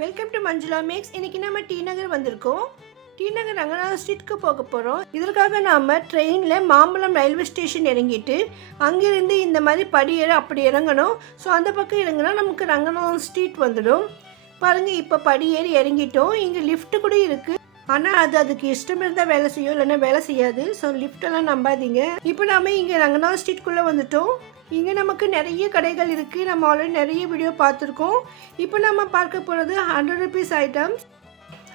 Welcome to Manjula maths. இன்றைக்கி நம்ம D நகர் வந்திருக்கோம். டி நகர் ரங்கநாத ஸ்ட்ரீட்க்கு போக போகிறோம். இதற்காக நாம் ட்ரெயினில் மாம்பழம் ரயில்வே ஸ்டேஷன் இறங்கிட்டு அங்கேருந்து இந்த மாதிரி படியேற அப்படி இறங்கணும். ஸோ அந்த பக்கம் இறங்கினா நமக்கு ரங்கநாத ஸ்ட்ரீட் வந்துடும். பாருங்கள், இப்போ படியேறி இறங்கிட்டோம். இங்கே லிஃப்ட்டு கூட இருக்குது. ஆனால் அதுக்கு இஷ்டம் இருந்தால் வேலை செய்யும், இல்லைன்னா வேலை செய்யாது. ஸோ லிஃப்டெல்லாம் நம்பாதீங்க. இப்போ நாம் இங்கே ரங்கநாத ஸ்ட்ரீட்குள்ளே வந்துட்டோம். இங்கே நமக்கு நிறைய கடைகள் இருக்குது. நம்ம ஆல்ரெடி நிறைய வீடியோ பார்த்துருக்கோம். இப்போ நம்ம பார்க்க போகிறது 100 rupees ஐட்டம்ஸ்.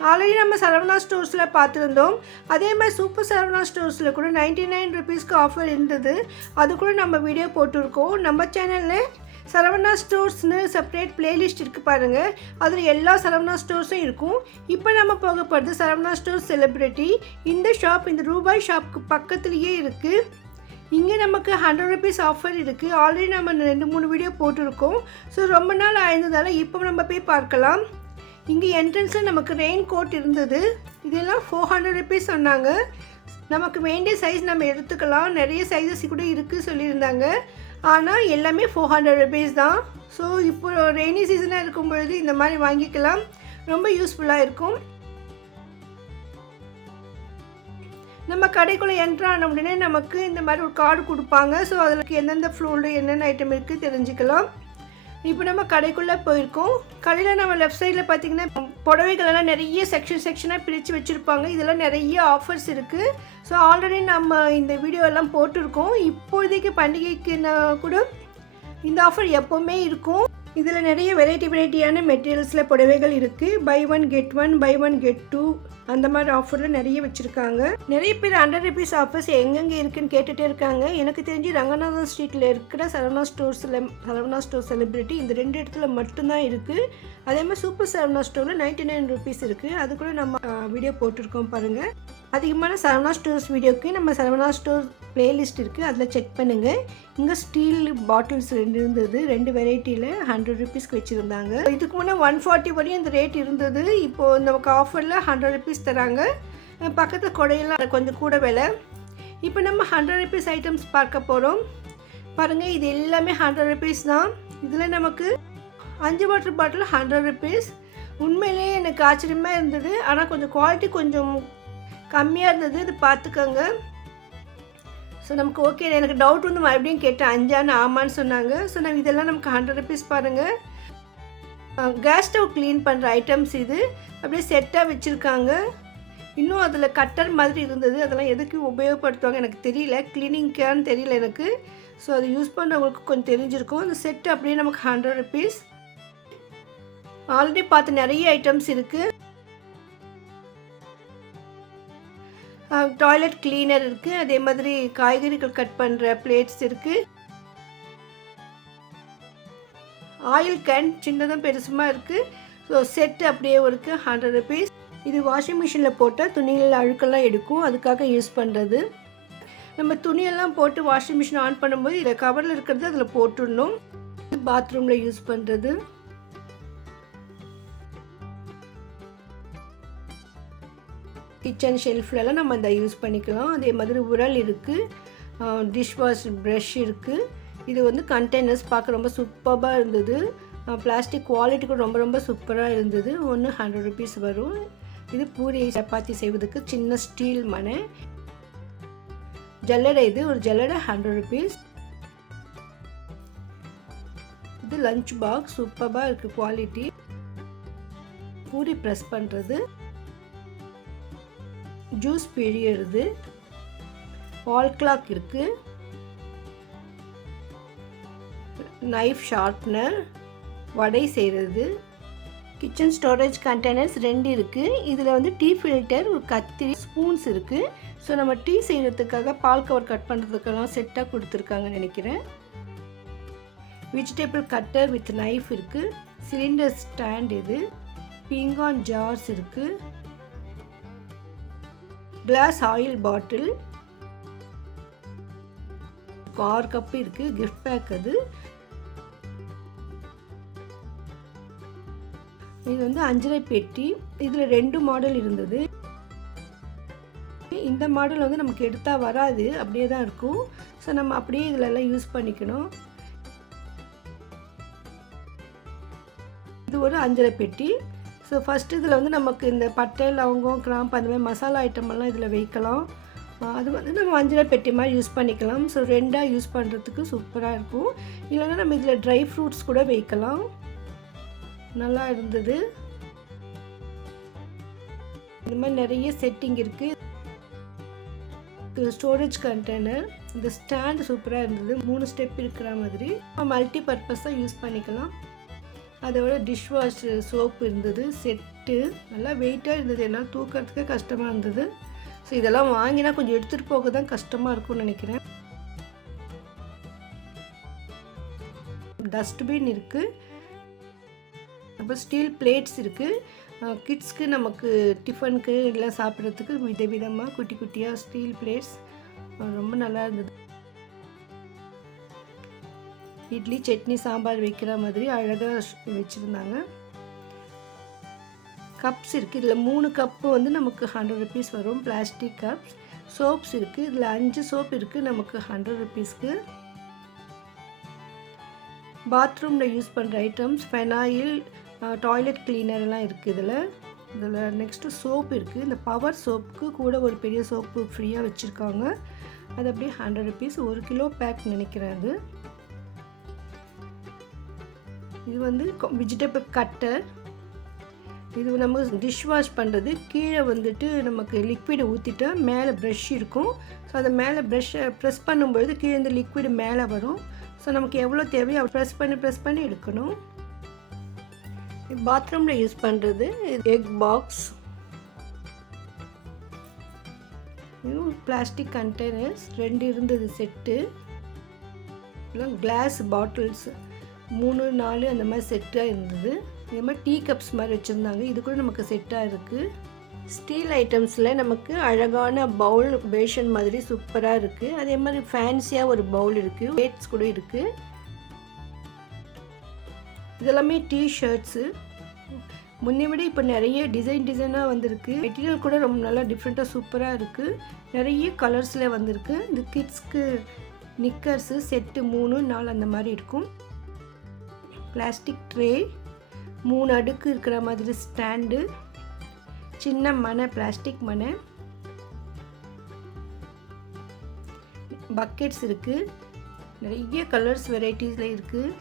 ஆல்ரெடி நம்ம சரவணா ஸ்டோர்ஸில் பார்த்துருந்தோம். அதே மாதிரி சூப்பர் சரவணா ஸ்டோர்ஸில் கூட 99 rupeesக்கு ஆஃபர் இருந்தது. அது கூட நம்ம வீடியோ போட்டிருக்கோம். நம்ம சேனலில் சரவணா ஸ்டோர்ஸ்னு செப்பரேட் பிளேலிஸ்ட் இருக்குது பாருங்கள். அதில் எல்லா சரவணா ஸ்டோர்ஸும் இருக்கும். இப்போ நம்ம போக போகிறது சரவணா ஸ்டோர்ஸ் செலிப்ரிட்டி. இந்த ஷாப் இந்த ரூபாய் ஷாப்புக்கு பக்கத்துலேயே இருக்குது. இங்கே நமக்கு 100 rupees ஆஃபர் இருக்குது. ஆல்ரெடி நம்ம 2-3 வீடியோ போட்டிருக்கோம். ஸோ ரொம்ப நாள் ஆயிருந்ததால் இப்போ நம்ம போய் பார்க்கலாம். இங்கே என்ட்ரன்ஸில் நமக்கு ரெயின் கோட் இருந்தது. இதெல்லாம் 400 rupees சொன்னாங்க. நமக்கு வேண்டிய சைஸ் நம்ம எடுத்துக்கலாம். நிறைய சைஸஸ் கூட இருக்குது சொல்லியிருந்தாங்க. ஆனால் எல்லாமே 400 rupees தான். ஸோ இப்போ ரெய்னி சீசனாக இருக்கும் பொழுது இந்த மாதிரி வாங்கிக்கலாம். ரொம்ப யூஸ்ஃபுல்லாக இருக்கும். நம்ம கடைக்குள்ளே என்ட்ரு ஆன உடனே நமக்கு இந்த மாதிரி ஒரு கார்டு கொடுப்பாங்க. ஸோ அதில் எந்தெந்த ஃப்ளோரில் என்னென்ன ஐட்டம் இருக்குது தெரிஞ்சுக்கலாம். இப்போ நம்ம கடைக்குள்ளே போயிருக்கோம். கடையில் நம்ம லெஃப்ட் சைடில் பார்த்திங்கன்னா புடவைகளெல்லாம் நிறைய செக்ஷனாக பிரித்து வச்சுருப்பாங்க. இதெல்லாம் நிறைய ஆஃபர்ஸ் இருக்குது. ஸோ ஆல்ரெடி நம்ம இந்த வீடியோலாம் போட்டிருக்கோம். இப்போதைக்கு பண்டிகைக்கு கூட இந்த ஆஃபர் எப்போவுமே இருக்கும். இதில் நிறைய வெரைட்டியான மெட்டீரியல்ஸில் புடவைகள் இருக்குது. Buy one get one, buy one get two, அந்த மாதிரி ஆஃபரில் நிறைய வச்சுருக்காங்க. நிறைய பேர் 100 rupees ஆஃபர்ஸ் எங்கெங்கே இருக்குதுன்னு கேட்டுகிட்டே இருக்காங்க. எனக்கு தெரிஞ்சு ரங்கநாதன் ஸ்ட்ரீட்டில் இருக்கிற சரவணா ஸ்டோர் செலிப்ரிட்டி இந்த 2 இடத்துல மட்டும்தான் இருக்குது. அதே மாதிரி சூப்பர் சரவணா ஸ்டோரில் 99 rupees இருக்குது. அது கூட நம்ம வீடியோ போட்டிருக்கோம் பாருங்கள். அதிகமான சரவணா ஸ்டோர்ஸ் வீடியோக்கு நம்ம சரவணா ஸ்டோர் பிளேலிஸ்ட் இருக்குது, அதில் செக் பண்ணுங்கள். இங்கே ஸ்டீல் பாட்டில்ஸ் 2 இருந்தது. 2 வெரைட்டியில் 100 rupeesக்கு வச்சுருந்தாங்க. இதுக்கு முன்னே 140 வரையும் இந்த ரேட் இருந்தது. இப்போது நமக்கு ஆஃபரில் 100 rupees தராங்க. பக்கத்தில் கொடையெல்லாம் கொஞ்சம் கூட விலை. இப்போ நம்ம 100 rupees ஐட்டம்ஸ் பார்க்க போகிறோம். பாருங்கள், இது எல்லாமே 100 rupees தான். இதில் நமக்கு 5 வாட்டர் பாட்டில் 100 rupees. உண்மையிலேயே எனக்கு ஆச்சரியமாக இருந்தது. ஆனால் கொஞ்சம் குவாலிட்டி கொஞ்சம் கம்மியாக இருந்தது. இது பார்த்துக்கோங்க. ஸோ நமக்கு ஓகே. எனக்கு டவுட் வந்து மறுபடியும் கேட்டேன், 5 ஆமான்னு சொன்னாங்க. ஸோ நம்ம இதெல்லாம் நமக்கு 100 rupees பாருங்கள். கேஸ் ஸ்டவ் க்ளீன் பண்ணுற ஐட்டம்ஸ் இது அப்படியே செட்டாக வச்சுருக்காங்க. இன்னும் அதில் கட்டர் மாதிரி இருந்தது. அதெல்லாம் எதுக்கு உபயோகப்படுத்துவாங்க எனக்கு தெரியல. க்ளீனிங்கான்னு தெரியல எனக்கு. ஸோ அது யூஸ் பண்ணுறவங்களுக்கு கொஞ்சம் தெரிஞ்சிருக்கும். அந்த செட்டு அப்படியே நமக்கு 100 rupees. ஆல்ரெடி பார்த்து நிறைய ஐட்டம்ஸ் இருக்குது. டாய்லெட் கிளீனர் இருக்குது. அதே மாதிரி காய்கறிகள் கட் பண்ணுற பிளேட்ஸ் இருக்குது. ஆயில் கேன் சின்னதும் பெருசுமாக இருக்குது. ஸோ செட்டு அப்படியே இருக்குது 100 rupees. இது வாஷிங் மிஷினில் போட்டால் துணிகள் அழுக்கெல்லாம் எடுக்கும், அதுக்காக யூஸ் பண்ணுறது. நம்ம துணியெல்லாம் போட்டு வாஷிங் மிஷின் ஆன் பண்ணும்போது இதில் கவரில் இருக்கிறது அதில் போட்டுடணும். பாத்ரூமில் யூஸ் பண்ணுறது. கிச்சன் ஷெல்ஃப்லலாம் நம்ம இந்த யூஸ் பண்ணிக்கலாம். அதே மாதிரி உரல் இருக்குது. டிஷ் வாஷ் ப்ரஷ் இருக்குது. இது வந்து கண்டெய்னர்ஸ் பார்க்க ரொம்ப சூப்பராக இருந்தது. பிளாஸ்டிக் குவாலிட்டி கூட ரொம்ப சூப்பராக இருந்தது. 100 rupees வரும். இது பூரி சப்பாத்தி செய்வதுக்கு சின்ன ஸ்டீல் மனை. ஜல்லடை, இது ஒரு ஜல்லடை 100 rupees. இது லஞ்ச் பாக்ஸ் சூப்பராக இருக்குது குவாலிட்டி. பூரி ப்ரெஸ் பண்ணுறது, ஜூஸ் பிழியறது, வால் கிளாக் இருக்குது, நைஃப் ஷார்ப்னர், வடை செய்கிறது. கிச்சன் ஸ்டோரேஜ் கண்டெய்னர்ஸ் 2 இருக்குது. இதில் வந்து டீ ஃபில்டர், ஒரு கத்திரி, ஸ்பூன்ஸ் இருக்குது. ஸோ நம்ம டீ செய்கிறதுக்காக பால் கவர் கட் பண்ணுறதுக்கெல்லாம் செட்டாக கொடுத்துருக்காங்கன்னு நினைக்கிறேன். வெஜிடபிள் கட்டர் வித் நைஃப் இருக்குது. சிலிண்டர் ஸ்டாண்ட், இது பீங்கான் ஜார்ஸ் இருக்குது. Glass oil bottle, car cup இருக்குது. கிஃப்ட் பேக், அது இது வந்து அஞ்சரை பெட்டி. இதில் 2 மாடல் இருந்தது. இந்த மாடல் வந்து நமக்கு எடுத்தால் வராது, அப்படியே தான் இருக்கும். ஸோ நம்ம அப்படியே இதிலெல்லாம் யூஸ் பண்ணிக்கணும். இது ஒரு அஞ்சரை பெட்டி. ஸோ ஃபஸ்ட்டு இதில் வந்து நமக்கு இந்த பட்டை லவங்கம் கிராம்பு அந்த மாதிரி மசாலா ஐட்டமெல்லாம் இதில் வைக்கலாம். அது வந்து நம்ம மஞ்சள் பெட்டி மாதிரி யூஸ் பண்ணிக்கலாம். ஸோ 2ஆக யூஸ் பண்ணுறதுக்கு சூப்பராக இருக்கும். இல்லைன்னா நம்ம இதில் ட்ரை ஃப்ரூட்ஸ் கூட வைக்கலாம். நல்லா இருந்தது. இந்த மாதிரி நிறைய செட்டிங் இருக்குது. ஸ்டோரேஜ் கண்டெய்னர், இந்த ஸ்டாண்ட் சூப்பராக இருந்தது. 3 ஸ்டெப் இருக்கிற மாதிரி மல்டி பர்பஸாக யூஸ் பண்ணிக்கலாம். அதோட டிஷ் வாஷ் சோப்பு இருந்தது. செட்டு நல்லா வெயிட்டாக இருந்தது. என்னால் தூக்கிறதுக்கே கஷ்டமாக இருந்தது. ஸோ இதெல்லாம் வாங்கினா கொஞ்சம் எடுத்துகிட்டு போக தான் கஷ்டமாக இருக்கும்னு நினைக்கிறேன். டஸ்ட்பின் இருக்குது. அப்புறம் ஸ்டீல் பிளேட்ஸ் இருக்குது. கிட்ஸ்க்கு நமக்கு டிஃபனுக்கு எல்லாம் சாப்பிட்றதுக்கு விதவிதமாக குட்டி குட்டியாக ஸ்டீல் பிளேட்ஸ் ரொம்ப நல்லா இருந்தது. இட்லி சட்னி சாம்பார் வைக்கிற மாதிரி அழகாக வச்சுருந்தாங்க. கப்ஸ் இருக்குது. இதில் 3 கப்பு வந்து நமக்கு 100 ருபீஸ் வரும். Plastic cups. சோப்ஸ் இருக்குது. இதில் 5 சோப் இருக்குது நமக்கு 100 ருபீஸ்க்கு. பாத்ரூமில் யூஸ் பண்ணுற ஐட்டம்ஸ் ஃபெனாயில், டாய்லெட் கிளீனர்லாம் இருக்குது. இதில் நெக்ஸ்ட்டு சோப் இருக்குது. இந்த பவர் சோப்புக்கு கூட ஒரு பெரிய சோப்பு ஃப்ரீயாக வச்சுருக்காங்க. அது அப்படியே 100 ருபீஸ். 1 கிலோ பேக் நினைக்கிறேன். இது வந்து வெஜிடபிள் கட்டர். இது நம்ம டிஷ் வாஷ் பண்ணுறது. கீழே வந்துட்டு நமக்கு லிக்விடை ஊற்றிட்டா மேலே ப்ரஷ் இருக்கும். ஸோ அதை மேலே ப்ரஷ்ஷை ப்ரெஸ் பண்ணும்பொழுது கீழே இந்த லிக்விடு மேலே வரும். ஸோ நமக்கு எவ்வளோ தேவையோ ப்ரெஸ் பண்ணி எடுக்கணும். பாத்ரூமில் யூஸ் பண்ணுறது எக் பாக்ஸ். இதுவும் பிளாஸ்டிக் கண்டெய்னர்ஸ் 2 இருந்தது செட்டு. இதெல்லாம் கிளாஸ் பாட்டில்ஸ் 3, 4 அந்த மாதிரி செட்டாக இருந்தது. இதே மாதிரி டீ கப்ஸ் மாதிரி வச்சுருந்தாங்க. இது கூட நமக்கு செட்டாக இருக்குது. ஸ்டீல் ஐட்டம்ஸில் நமக்கு அழகான பவுல் பேஷன் மாதிரி சூப்பராக இருக்குது. அதே மாதிரி ஃபேன்சியாக ஒரு பவுல் இருக்குது. பிளேட்ஸ் கூட இருக்குது. இதெல்லாமே டீ-ஷர்ட்ஸு. முன்னே விட இப்போ நிறைய டிசைனாக வந்திருக்கு. மெட்டீரியல் கூட ரொம்ப நல்லா டிஃப்ரெண்ட்டாக சூப்பராக இருக்குது. நிறைய கலர்ஸில் வந்திருக்கு. இந்த கிட்ஸ்க்கு நிக்கர்ஸு செட்டு 3, 4 அந்த மாதிரி இருக்கும். பிளாஸ்டிக் ட்ரே, 3 அடுக்கு இருக்கிற மாதிரி ஸ்டாண்டு, சின்ன மனை, பிளாஸ்டிக் மனை, பக்கெட்ஸ் இருக்குது. நிறைய கலர்ஸ் வெரைட்டிஸில் இருக்குது.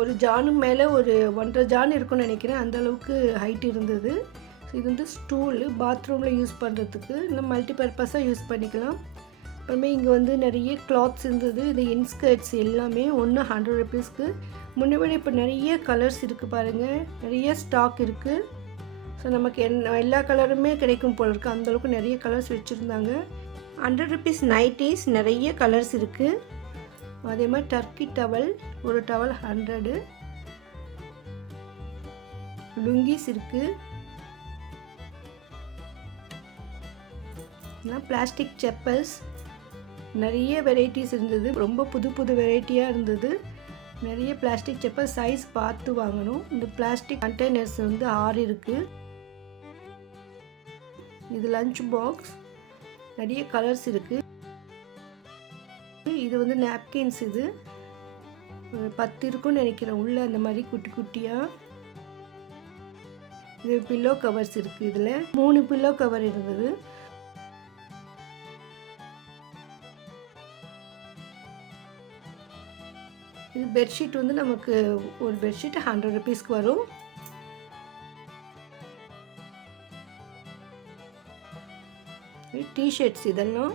ஒரு ஜானு மேலே ஒரு 1.5 ஜான் இருக்குன்னு நினைக்கிறேன். அந்தளவுக்கு ஹைட் இருந்தது. ஸோ இது வந்து ஸ்டூலு. பாத்ரூமில் யூஸ் பண்ணுறதுக்கு இல்லை மல்டி பர்பஸாக யூஸ் பண்ணிக்கலாம். அப்புறமே இங்கே வந்து நிறைய கிளாத்ஸ் இருந்தது. இது இன்ஸ்கர்ட்ஸ் எல்லாமே 100 ருபீஸ்க்கு. முன்ன விட இப்போ நிறைய கலர்ஸ் இருக்குது பாருங்கள். நிறைய ஸ்டாக் இருக்குது. ஸோ நமக்கு எல்லா கலருமே கிடைக்கும் போல இருக்குது. அந்தளவுக்கு நிறைய கலர்ஸ் வச்சுருந்தாங்க. 100 ருபீஸ் நைட்டிஸ் நிறைய கலர்ஸ் இருக்குது. அதே மாதிரி டர்க்கி டவல், ஒரு டவல் 100. லுங்கிஸ் இருக்குது. பிளாஸ்டிக் செப்பல்ஸ் நிறைய வெரைட்டிஸ் இருந்தது. ரொம்ப புது வெரைட்டியாக இருந்தது. நிறைய பிளாஸ்டிக் செப்பல் சைஸ் பார்த்து வாங்கணும். இந்த பிளாஸ்டிக் கண்டெய்னர்ஸ் வந்து 6 இருக்குது. இது லஞ்ச் பாக்ஸ். நிறைய கலர்ஸ் இருக்குது. இது வந்து நாப்கின்ஸ். இது 10 இருக்குன்னு நினைக்கிறேன். உள்ள அந்த மாதிரி குட்டி குட்டியாக. இது பில்லோ கவர்ஸ் இருக்குது. இதில் 3 பில்லோ கவர் இருந்தது. இது பெட்ஷீட் வந்து நமக்கு ஒரு பெட்ஷீட் 100 ருபீஸ்க்கு வரும். டிஷர்ட்ஸ் இதெல்லாம்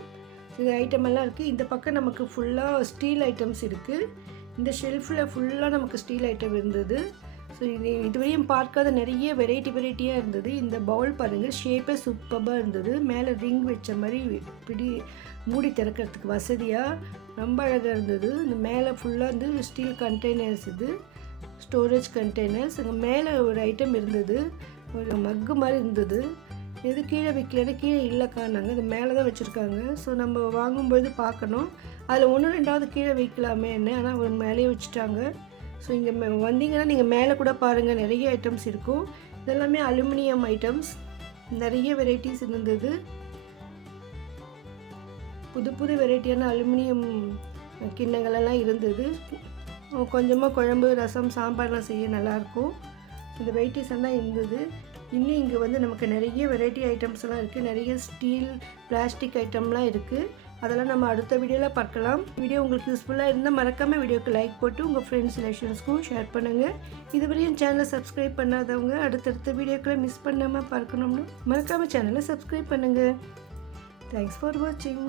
இது ஐட்டமெல்லாம் இருக்குது. இந்த பக்கம் நமக்கு ஃபுல்லாக ஸ்டீல் ஐட்டம்ஸ் இருக்குது. இந்த ஷெல்ஃபில் ஃபுல்லாக நமக்கு ஸ்டீல் ஐட்டம் இருந்தது. ஸோ இதுவரையும் பார்க்காத நிறைய வெரைட்டியாக இருந்தது. இந்த பவுல் பாருங்கள், ஷேப்பே சூப்பராக இருந்தது. மேலே ரிங் வச்ச மாதிரி மூடி திறக்கிறதுக்கு வசதியாக ரொம்ப அழகாக இருந்தது. இந்த மேலே ஃபுல்லாக வந்து ஸ்டீல் கண்டெய்னர்ஸ். இது ஸ்டோரேஜ் கண்டெய்னர்ஸ். அங்கே மேலே ஒரு ஐட்டம் இருந்தது, ஒரு மக்கு மாதிரி இருந்தது. எது கீழே வைக்கலன்னா கீழே இல்லைக்கானாங்க. இது மேலே தான் வச்சுருக்காங்க. ஸோ நம்ம வாங்கும்பொழுது பார்க்கணும். அதில் 1, 2வது கீழே வைக்கலாமே என்ன, ஆனால் ஒரு மேலேயே வச்சுட்டாங்க. ஸோ இங்கே வந்தீங்கன்னா நீங்கள் மேலே கூட பாருங்கள், நிறைய ஐட்டம்ஸ் இருக்கும். இதெல்லாமே அலுமினியம் ஐட்டம்ஸ். நிறைய வெரைட்டிஸ் இருந்தது. புது வெரைட்டியான அலுமினியம் கிண்ணங்களெல்லாம் இருந்தது. கொஞ்சமாக குழம்பு ரசம் சாம்பார்லாம் செய்ய நல்லாயிருக்கும். இந்த வெயிட்டிஸ் தான் இருந்தது. இன்னும் இங்கே வந்து நமக்கு நிறைய வெரைட்டி ஐட்டம்ஸ்லாம் இருக்குது. நிறைய ஸ்டீல் பிளாஸ்டிக் ஐட்டம்லாம் இருக்குது. அதெல்லாம் நம்ம அடுத்த வீடியோவில் பார்க்கலாம். வீடியோ உங்களுக்கு யூஸ்ஃபுல்லாக இருந்தால் மறக்காமல் வீடியோக்கு லைக் போட்டு உங்கள் ஃப்ரெண்ட்ஸ் ரிலேஷன்ஸ்க்கும் ஷேர் பண்ணுங்கள். இதுவரையும் சேனலை சப்ஸ்கிரைப் பண்ணாதவங்க அடுத்தடுத்த வீடியோக்களை மிஸ் பண்ணாமல் பார்க்கணும்னு மறக்காமல் சேனலை சப்ஸ்கிரைப் பண்ணுங்கள். தேங்க்ஸ் ஃபார் வாட்சிங்.